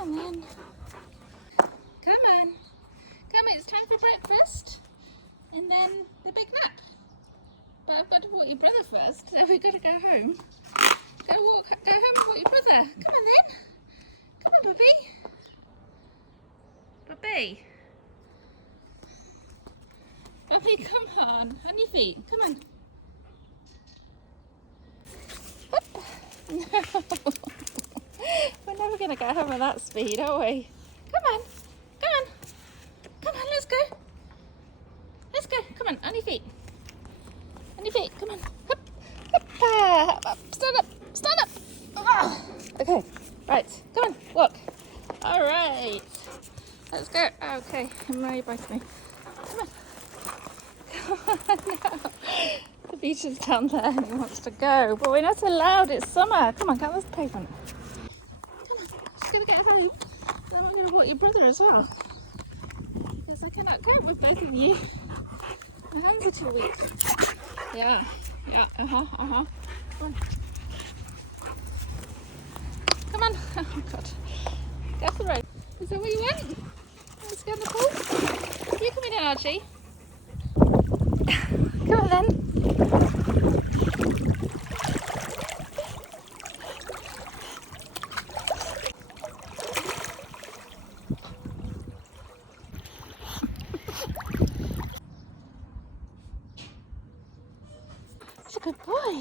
on then. Come on. Come on, it's time for breakfast. And then the big nap. But I've got to walk your brother first, so we've got to go home. Go home and walk your brother. Come on then. Come on, Bobby. Bobby. Bobby, come on your feet. Come on. No. We're never going to get home at that speed, are we? Come on. Come on. Come on, let's go. Let's go. Come on, on your feet. On your feet. Come on. Hup. Hup. Up. Stand up. Stand up. Oh. Okay. Right. Come on. Walk. All right. Let's go. Okay. Now you bite me. Come on. No. The beach is down there and he wants to go, but we're not allowed. It's summer. Come on, come on, let's play on it. Come on, just gonna get home. Then I'm gonna walk your brother as well. Because I cannot cope with both of you. My hands are too weak. Yeah, Come on. Come on. Oh god. Go for the road. Is that what you want? Let's go in the pool. You come in, Archie. Come on then. That's a good boy.